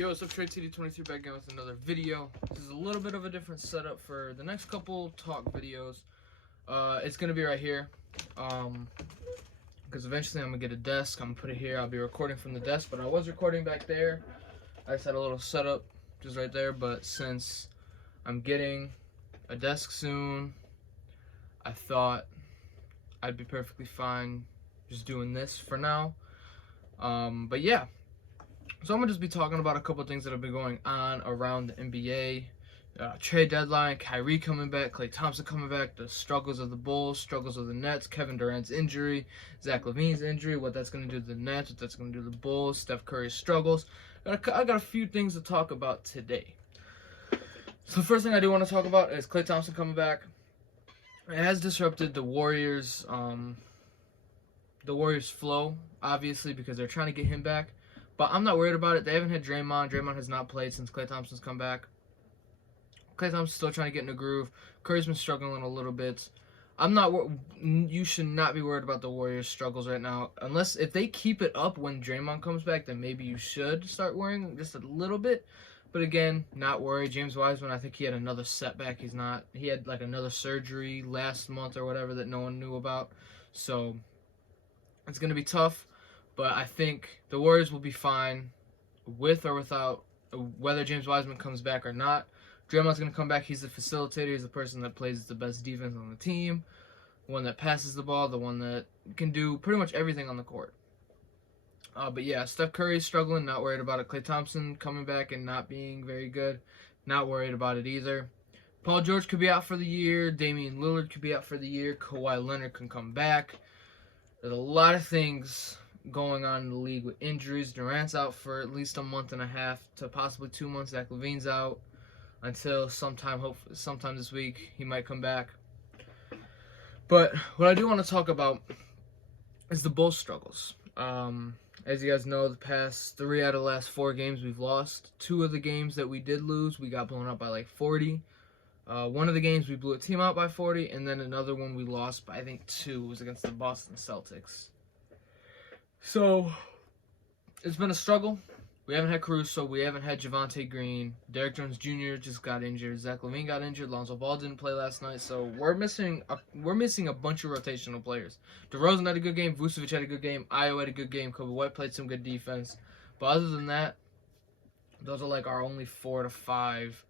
Yo, what's up, Trade TD23 back again with another video. This is a little bit of a different setup for the next couple talk videos. It's gonna be right here, because eventually I'm gonna get a desk. I'm gonna put it here. I'll be recording from the desk, but I was recording back there. I just had a little setup just right there, but since I'm getting a desk soon, I thought I'd be perfectly fine just doing this for now. But yeah. So I'm going to just be talking about a couple of things that have been going on around the NBA. Trade deadline, Kyrie coming back, Klay Thompson coming back, the struggles of the Bulls, struggles of the Nets, Kevin Durant's injury, Zach LaVine's injury, what that's going to do to the Nets, what that's going to do to the Bulls, Steph Curry's struggles. I got a few things to talk about today. So the first thing I do want to talk about is Klay Thompson coming back. It has disrupted the Warriors' flow, obviously, because they're trying to get him back. But I'm not worried about it. They haven't had Draymond. Draymond has not played since Klay Thompson's come back. Klay Thompson's still trying to get in the groove. Curry's been struggling a little bit. You should not be worried about the Warriors' struggles right now. Unless, if they keep it up when Draymond comes back, then maybe you should start worrying just a little bit. But again, not worried. James Wiseman, I think he had another setback. He had like another surgery last month or whatever that no one knew about. So, it's going to be tough. But I think the Warriors will be fine with or without, whether James Wiseman comes back or not. Draymond's going to come back. He's the facilitator. He's the person that plays the best defense on the team, the one that passes the ball, the one that can do pretty much everything on the court. But yeah, Steph Curry's struggling, not worried about it. Klay Thompson coming back and not being very good, not worried about it either. Paul George could be out for the year. Damian Lillard could be out for the year. Kawhi Leonard can come back. There's a lot of things going on in the league with injuries. Durant's out for at least a month and a half to possibly 2 months. Zach LaVine's out until sometime this week. He might come back. But what I do want to talk about is the Bulls' struggles. As you guys know, the past 3 out of the last 4 games we've lost. 2 of the games that we did lose, we got blown out by like 40. One of the games we blew a team out by 40, and then another one we lost by, I think, 2. It was against the Boston Celtics. So, it's been a struggle. We haven't had Caruso. We haven't had Javonte Green. Derrick Jones Jr. just got injured. Zach LaVine got injured. Lonzo Ball didn't play last night. So, we're missing a bunch of rotational players. DeRozan had a good game. Vucevic had a good game. Ayo had a good game. Kobe White played some good defense. But other than that, those are like our only 4 to 5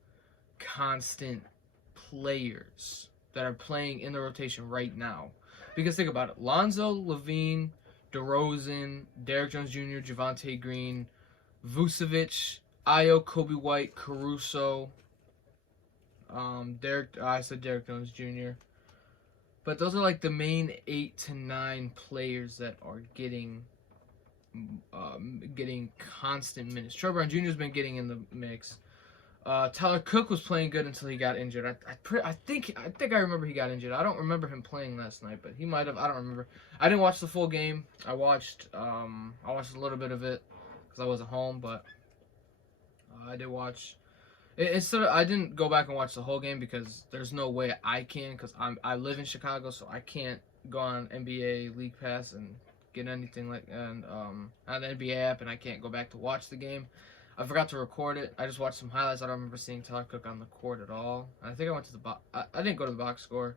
constant players that are playing in the rotation right now. Because think about it. Lonzo, LaVine, DeRozan, Derrick Jones Jr., Javonte Green, Vucevic, Ayo, Kobe White, Caruso, I said Derrick Jones Jr. But those are like the main 8 to 9 players that are getting constant minutes. Trey Brown Jr. has been getting in the mix. Tyler Cook was playing good until he got injured. I think I remember he got injured. I don't remember him playing last night, but he might have. I don't remember. I didn't watch the full game. I watched a little bit of it because I wasn't home, but I did watch. I didn't go back and watch the whole game because there's no way I can, because I live in Chicago, so I can't go on NBA League Pass and get anything on the NBA app, and I can't go back to watch the game. I forgot to record it. I just watched some highlights. I don't remember seeing Talk Cook on the court at all. I think I went to the box. I didn't go to the box score,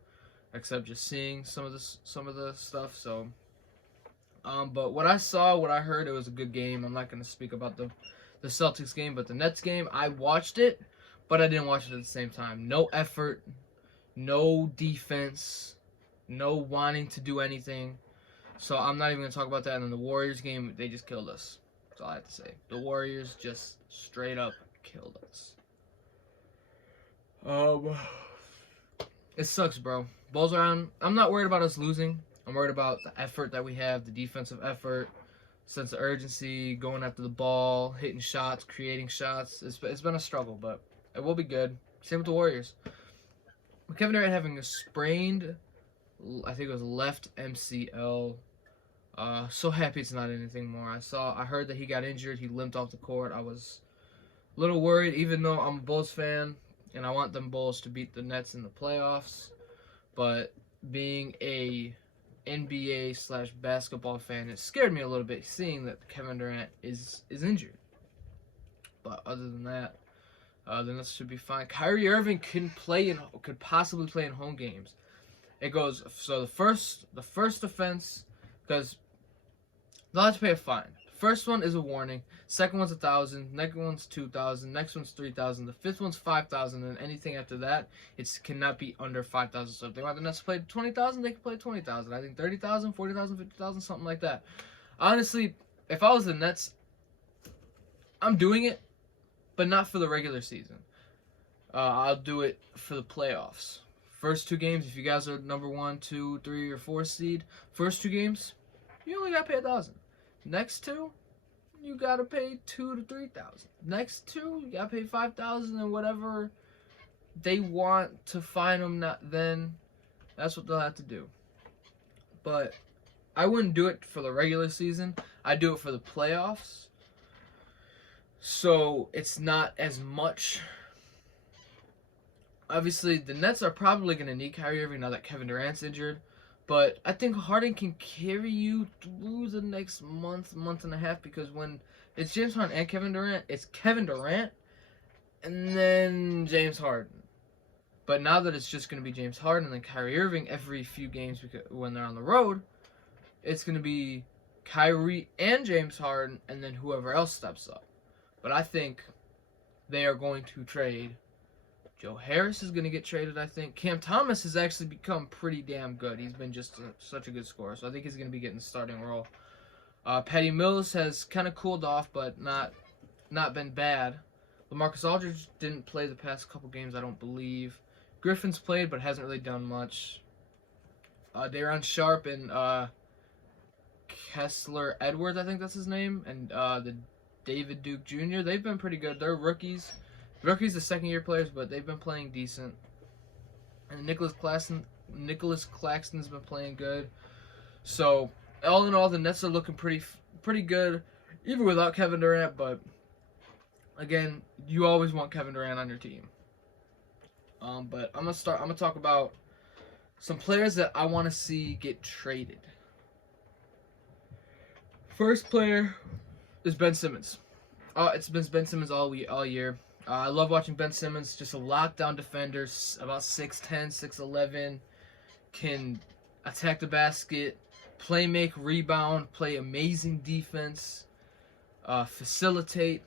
except just seeing some of the stuff. So, but what I saw, what I heard, it was a good game. I'm not going to speak about the Celtics game, but the Nets game, I watched it, but I didn't watch it at the same time. No effort, no defense, no wanting to do anything. So I'm not even going to talk about that. And then the Warriors game, they just killed us. That's all I have to say. The Warriors just straight up killed us. It sucks, bro. Bulls are on. I'm not worried about us losing. I'm worried about the effort that we have, the defensive effort, sense of urgency, going after the ball, hitting shots, creating shots. It's been a struggle, but it will be good. Same with the Warriors. Kevin Durant having a sprained, I think it was left MCL. So happy it's not anything more. I heard that he got injured. He limped off the court. I was a little worried, even though I'm a Bulls fan and I want them Bulls to beat the Nets in the playoffs. But being a NBA/basketball fan, it scared me a little bit seeing that Kevin Durant is injured. But other than that, the Nets should be fine. Kyrie Irving could possibly play in home games. It goes so the first offense, because they'll have to pay a fine. First one is a warning. Second one's 1,000. Next one's 2,000. Next one's 3,000. The fifth one's 5,000. And anything after that, it cannot be under 5,000. So if they want the Nets to play 20,000, they can play 20,000. I think 30,000, 40,000, 50,000, something like that. Honestly, if I was the Nets, I'm doing it, but not for the regular season. I'll do it for the playoffs. First two games, if you guys are number 1, 2, 3, or 4 seed, first two games, you only gotta pay 1,000. Next two, you gotta pay 2,000 to 3,000. Next two, you gotta pay 5,000, and whatever they want to fine them. Then that's what they'll have to do. But I wouldn't do it for the regular season. I do it for the playoffs. So it's not as much. Obviously, the Nets are probably going to need Kyrie Irving now that Kevin Durant's injured. But I think Harden can carry you through the next month and a half, because when it's James Harden and Kevin Durant, it's Kevin Durant and then James Harden. But now that it's just going to be James Harden and then Kyrie Irving every few games when they're on the road, it's going to be Kyrie and James Harden and then whoever else steps up. But I think they are going to trade. Joe Harris is going to get traded, I think. Cam Thomas has actually become pretty damn good. He's been just such a good scorer, so I think he's going to be getting the starting role. Patty Mills has kind of cooled off, but not been bad. LaMarcus Aldridge didn't play the past couple games, I don't believe. Griffin's played, but hasn't really done much. Daron Sharp and Kessler Edwards, I think that's his name, and the David Duke Jr., they've been pretty good. They're rookies. Rookies are second-year players, but they've been playing decent. And Nicholas Claxton's been playing good. So, all in all, the Nets are looking pretty good, even without Kevin Durant. But, again, you always want Kevin Durant on your team. But I'm gonna talk about some players that I want to see get traded. First player is Ben Simmons. It's been Ben Simmons all year. I love watching Ben Simmons, just a lockdown defender, about 6'10", 6'11", can attack the basket, play make, rebound, play amazing defense, facilitate.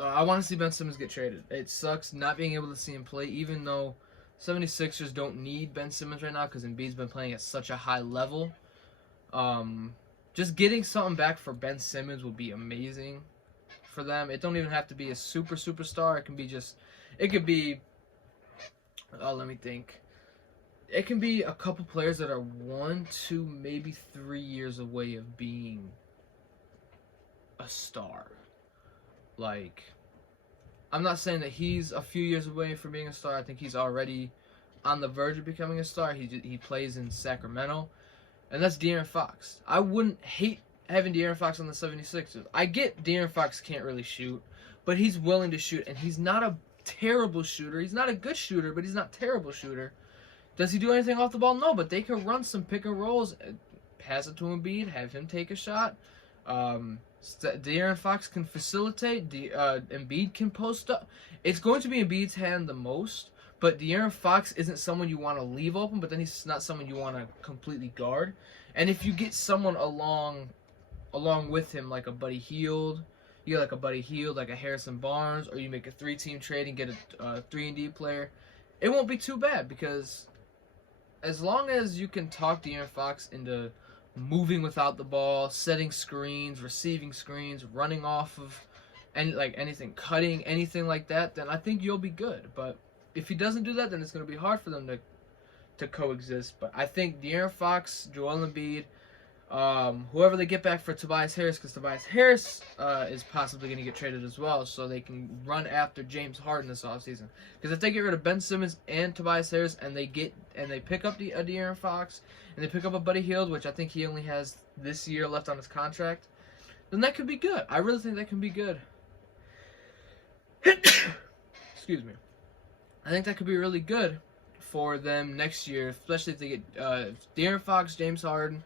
I want to see Ben Simmons get traded. It sucks not being able to see him play, even though 76ers don't need Ben Simmons right now because Embiid's been playing at such a high level. Just getting something back for Ben Simmons would be amazing for them. It don't even have to be a superstar. It could be let me think. It can be a couple players that are 1, 2, maybe 3 years away of being a star. Like, I'm not saying that he's a few years away from being a star. I think he's already on the verge of becoming a star. He plays in Sacramento, and that's De'Aaron Fox. I wouldn't hate having De'Aaron Fox on the 76ers. I get De'Aaron Fox can't really shoot, but he's willing to shoot, and he's not a terrible shooter. He's not a good shooter, but he's not a terrible shooter. Does he do anything off the ball? No, but they can run some pick and rolls, pass it to Embiid, have him take a shot. De'Aaron Fox can facilitate. Embiid can post up. It's going to be Embiid's hand the most, but De'Aaron Fox isn't someone you want to leave open, but then he's not someone you want to completely guard. And if you get someone along with him, like a Buddy Hield, you get like a Buddy Hield, like a Harrison Barnes, or you make a 3-team trade and get a 3-and-D player, it won't be too bad, because as long as you can talk De'Aaron Fox into moving without the ball, setting screens, receiving screens, running off of anything, cutting, anything like that, then I think you'll be good. But if he doesn't do that, then it's going to be hard for them to coexist. But I think De'Aaron Fox, Joel Embiid, whoever they get back for Tobias Harris, because Tobias Harris is possibly going to get traded as well, so they can run after James Harden this offseason. Because if they get rid of Ben Simmons and Tobias Harris, and they pick up a De'Aaron Fox, and they pick up a Buddy Hield, which I think he only has this year left on his contract, then that could be good. I really think that can be good. Excuse me. I think that could be really good for them next year, especially if they get De'Aaron Fox, James Harden.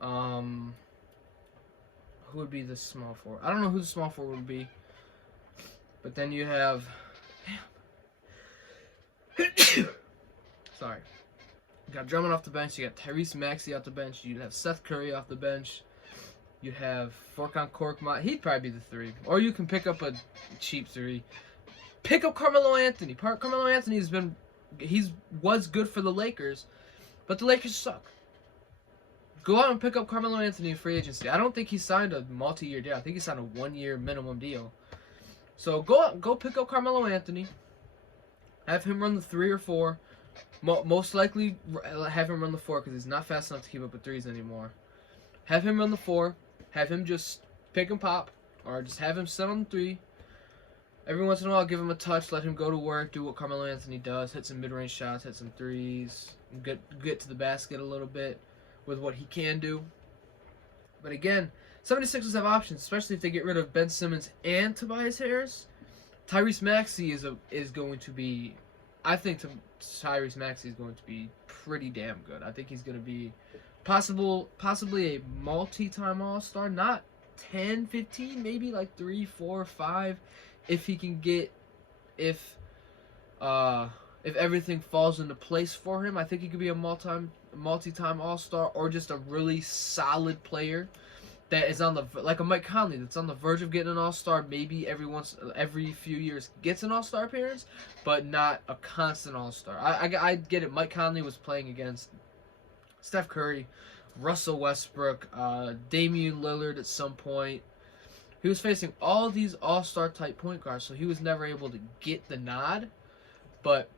Who would be the small forward? I don't know who the small forward would be. But then you have, sorry, you got Drummond off the bench. You got Tyrese Maxey off the bench. You have Seth Curry off the bench. You have Furkan Korkmaz. He'd probably be the 3. Or you can pick up a cheap 3. Pick up Carmelo Anthony. Carmelo Anthony was good for the Lakers, but the Lakers suck. Go out and pick up Carmelo Anthony in free agency. I don't think he signed a multi-year deal. I think he signed a 1-year minimum deal. So go pick up Carmelo Anthony. Have him run the 3 or 4. Most likely have him run the 4 because he's not fast enough to keep up with 3s anymore. Have him run the 4. Have him just pick and pop, or just have him sit on the 3. Every once in a while, give him a touch, let him go to work, do what Carmelo Anthony does, hit some mid-range shots, hit some 3s, get to the basket a little bit with what he can do. But again, 76ers have options, especially if they get rid of Ben Simmons and Tobias Harris. Tyrese Maxey is going to be, I think Tyrese Maxey is going to be pretty damn good. I think he's going to be possibly a multi-time All-Star, not 10, 15, maybe like 3, 4, 5, if he can get, if everything falls into place for him. I think he could be a multi-time All-Star, or just a really solid player that is on the, like a Mike Conley, that's on the verge of getting an All-Star. Maybe every few years gets an All-Star appearance, but not a constant All-Star. I get it. Mike Conley was playing against Steph Curry, Russell Westbrook, Damian Lillard at some point. He was facing all these All-Star type point guards, so he was never able to get the nod. But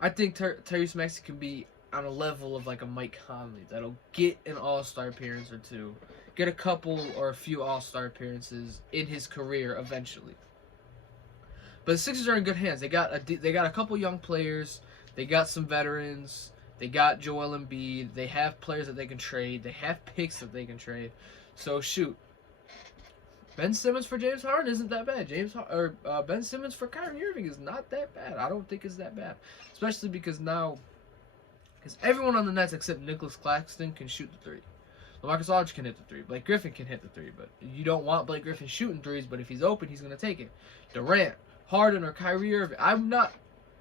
I think Tyrese Maxey can be on a level of like a Mike Conley that'll get an All-Star appearance or 2, get a couple or a few All-Star appearances in his career eventually. But the Sixers are in good hands. They got a couple young players. They got some veterans. They got Joel Embiid. They have players that they can trade. They have picks that they can trade. So shoot, Ben Simmons for James Harden isn't that bad. Ben Simmons for Kyrie Irving is not that bad. I don't think it's that bad, especially because everyone on the Nets except Nicholas Claxton can shoot the 3. LaMarcus Aldridge can hit the 3. Blake Griffin can hit the 3, but you don't want Blake Griffin shooting 3s, but if he's open, he's going to take it. Durant, Harden, or Kyrie Irving. I'm not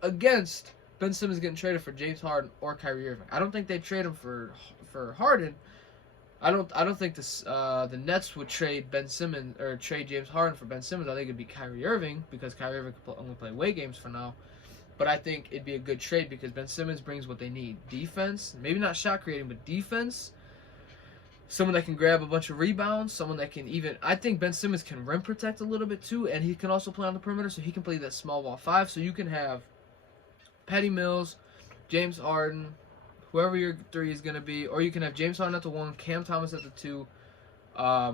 against Ben Simmons getting traded for James Harden or Kyrie Irving. I don't think they'd trade him for Harden. I don't think the Nets would trade Ben Simmons or trade James Harden for Ben Simmons. I think it'd be Kyrie Irving, because Kyrie Irving could only play away games for now. But I think it'd be a good trade because Ben Simmons brings what they need. Defense, maybe not shot creating, but defense. Someone that can grab a bunch of rebounds. Someone that can even, I think Ben Simmons can rim protect a little bit too, and he can also play on the perimeter, so he can play that small ball 5. So you can have Patty Mills, James Harden, whoever your 3 is going to be, or you can have James Harden at the 1, Cam Thomas at the 2, I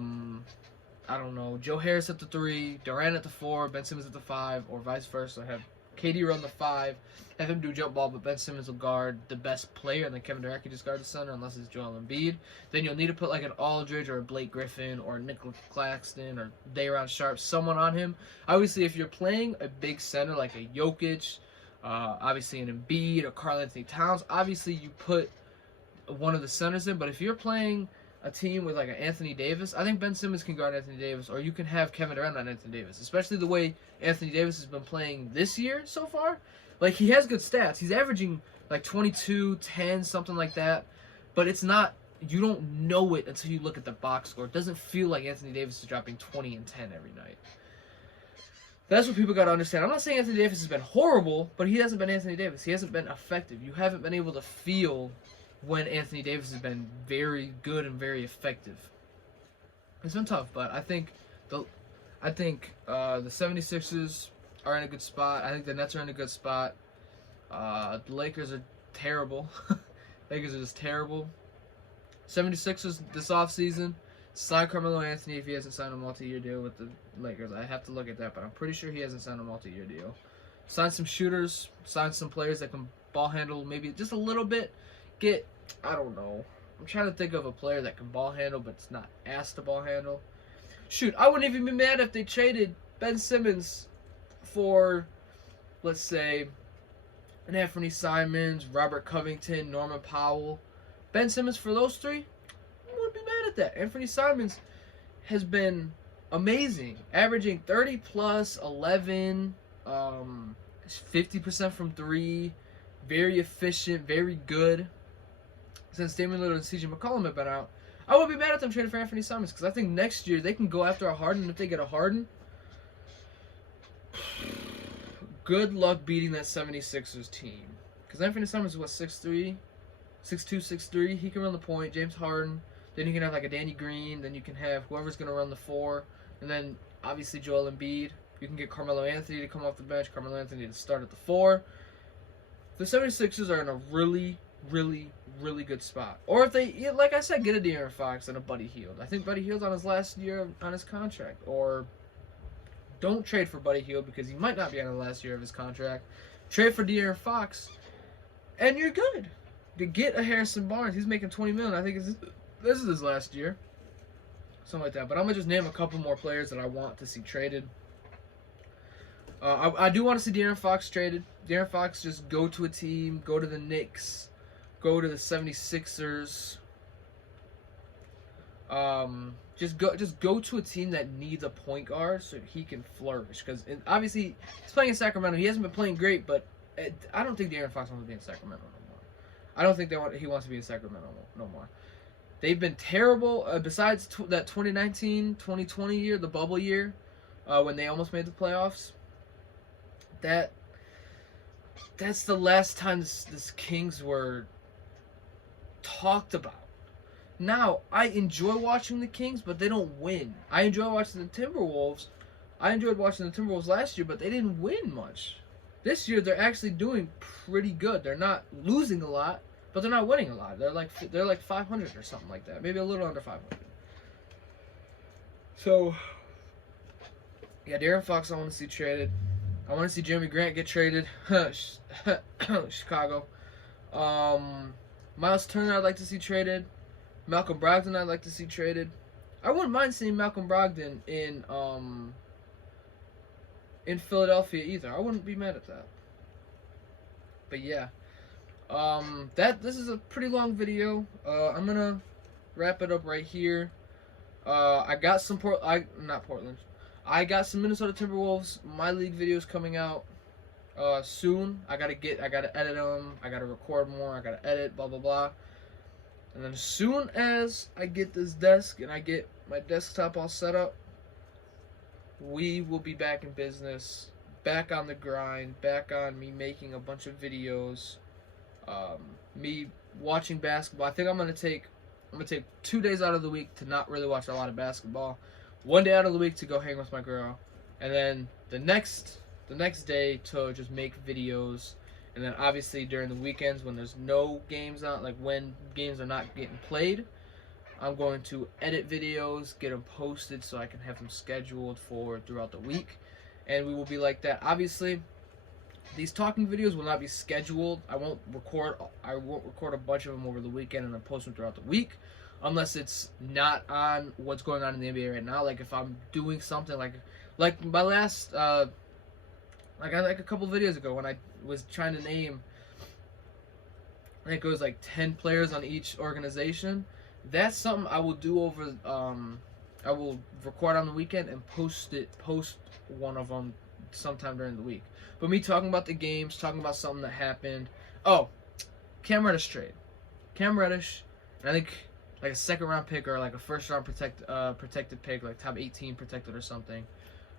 don't know, Joe Harris at the 3, Durant at the 4, Ben Simmons at the 5, or vice versa. Have KD run the 5, have him do jump ball, but Ben Simmons will guard the best player, and then Kevin Durant can just guard the center unless it's Joel Embiid. Then you'll need to put like an Aldridge or a Blake Griffin or Nicholas Claxton or Day'Ron Sharpe, someone on him. Obviously, if you're playing a big center like a Jokic, obviously an Embiid or Karl Anthony Towns, obviously you put one of the centers in. But if you're playing a team with like an Anthony Davis, I think Ben Simmons can guard Anthony Davis, or you can have Kevin Durant on Anthony Davis, especially the way Anthony Davis has been playing this year so far. Like, he has good stats. He's averaging like 22, 10, something like that, but it's not, you don't know it until you look at the box score. It doesn't feel like Anthony Davis is dropping 20 and 10 every night. That's what people got to understand. I'm not saying Anthony Davis has been horrible, but he hasn't been Anthony Davis. He hasn't been effective. You haven't been able to feel when Anthony Davis has been very good and very effective. It's been tough, but I think the 76ers are in a good spot. I think the Nets are in a good spot. The Lakers are terrible. Lakers are just terrible. 76ers this offseason, sign Carmelo Anthony if he hasn't signed a multi-year deal with the Lakers. I have to look at that, but I'm pretty sure he hasn't signed a multi-year deal. Sign some shooters, sign some players that can ball handle maybe just a little bit. I don't know. I'm trying to think of a player that can ball handle, but it's not asked to ball handle. Shoot, I wouldn't even be mad if they traded Ben Simmons for, let's say, an Anthony Simons, Robert Covington, Norman Powell. Ben Simmons for those 3? I wouldn't be mad at that. Anthony Simons has been amazing, averaging 30 plus, 11, 50% from three, very efficient, very good. Since Damian Lillard and CJ McCollum have been out, I won't be mad at them trading for Anthony Simons because I think next year they can go after a Harden. If they get a Harden, good luck beating that 76ers team. Because Anthony Simons is what, 6'3", 6'2", 6'3". He can run the point. James Harden. Then you can have like a Danny Green. Then you can have whoever's going to run the 4. And then obviously Joel Embiid. You can get Carmelo Anthony to come off the bench. Carmelo Anthony to start at the 4. The 76ers are in a really, really, really good spot. Or if they, like I said, get a De'Aaron Fox and a Buddy Hield. I think Buddy Hield's on his last year on his contract. Or don't trade for Buddy Hield because he might not be on the last year of his contract. Trade for De'Aaron Fox, and you're good. To get a Harrison Barnes, he's making $20 million. I think this is his last year, something like that. But I'm gonna just name a couple more players that I want to see traded. I do want to see De'Aaron Fox traded. De'Aaron Fox just go to a team, go to the Knicks, go to the 76ers. Just go to a team that needs a point guard so he can flourish. Because obviously he's playing in Sacramento. He hasn't been playing great, but I don't think De'Aaron Fox wants to be in Sacramento no more. I don't think he wants to be in Sacramento no more. They've been terrible. Besides that 2019-2020 year, the bubble year, when they almost made the playoffs. That's the last time this Kings were talked about. Now, I enjoy watching the Kings, but they don't win. I enjoy watching the Timberwolves. I enjoyed watching the Timberwolves last year, but they didn't win much. This year, they're actually doing pretty good. They're not losing a lot, but they're not winning a lot. They're like 500 or something like that. Maybe a little under 500. So, yeah, De'Aaron Fox I want to see traded. I want to see Jeremy Grant get traded. Chicago. Miles Turner I'd like to see traded. Malcolm Brogdon I'd like to see traded. I wouldn't mind seeing Malcolm Brogdon in Philadelphia either. I wouldn't be mad at that. But yeah. This is a pretty long video. I'm gonna wrap it up right here. I got some I got some Minnesota Timberwolves My League videos coming out soon. I gotta edit them. I gotta record more. I gotta edit. Blah blah blah. And then as soon as I get this desk and I get my desktop all set up, we will be back in business, back on the grind, back on me making a bunch of videos, me watching basketball. I think I'm gonna take 2 days out of the week to not really watch a lot of basketball, 1 day out of the week to go hang with my girl, and then the next day to just make videos. And then obviously during the weekends when there's no games on, like when games are not getting played, I'm going to edit videos, get them posted so I can have them scheduled for throughout the week. And we will be like that. Obviously, these talking videos will not be scheduled. I won't record a bunch of them over the weekend and then post them throughout the week, unless it's not on what's going on in the NBA right now. Like if I'm doing something like my last like a couple videos ago when I was trying to name, I think it was like 10 players on each organization. That's something I will do over. I will record on the weekend and post one of them sometime during the week. But me talking about the games, talking about something that happened. Oh, Cam Reddish trade. Cam Reddish, and I think like a second round pick or like a first round protected pick, like top 18 protected or something,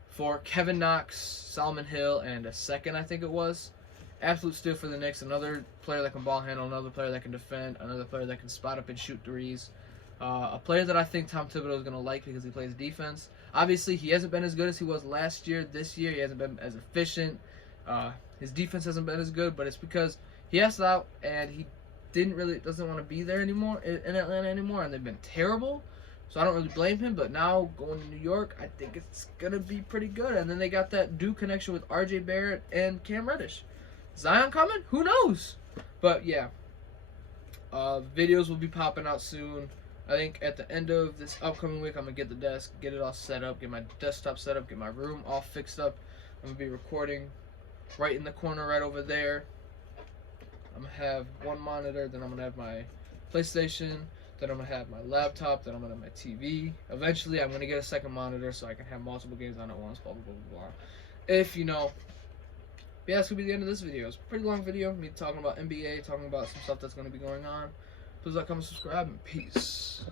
for Kevin Knox, Solomon Hill, and a second, I think it was. Absolute steal for the Knicks. Another player that can ball handle, another player that can defend, another player that can spot up and shoot threes. A player that I think Tom Thibodeau is going to like because he plays defense. Obviously, he hasn't been as good as he was last year. This year, he hasn't been as efficient. His defense hasn't been as good, but it's because he asked out and he doesn't want to be there anymore, in Atlanta anymore, and they've been terrible. So I don't really blame him, but now going to New York, I think it's going to be pretty good. And then they got that Duke connection with RJ Barrett and Cam Reddish. Zion coming? Who knows? But yeah, videos will be popping out soon. I think at the end of this upcoming week, I'm going to get the desk, get it all set up, get my desktop set up, get my room all fixed up. I'm going to be recording right in the corner right over there. I'm going to have one monitor, then I'm going to have my PlayStation, Then I'm going to have my laptop. Then I'm going to have my TV. Eventually, I'm going to get a second monitor so I can have multiple games on at once, blah, blah, blah, blah, blah. If, you know... Yeah, that's going to be the end of this video. It's a pretty long video. Me talking about NBA, talking about some stuff that's going to be going on. Please like, comment, subscribe, and peace.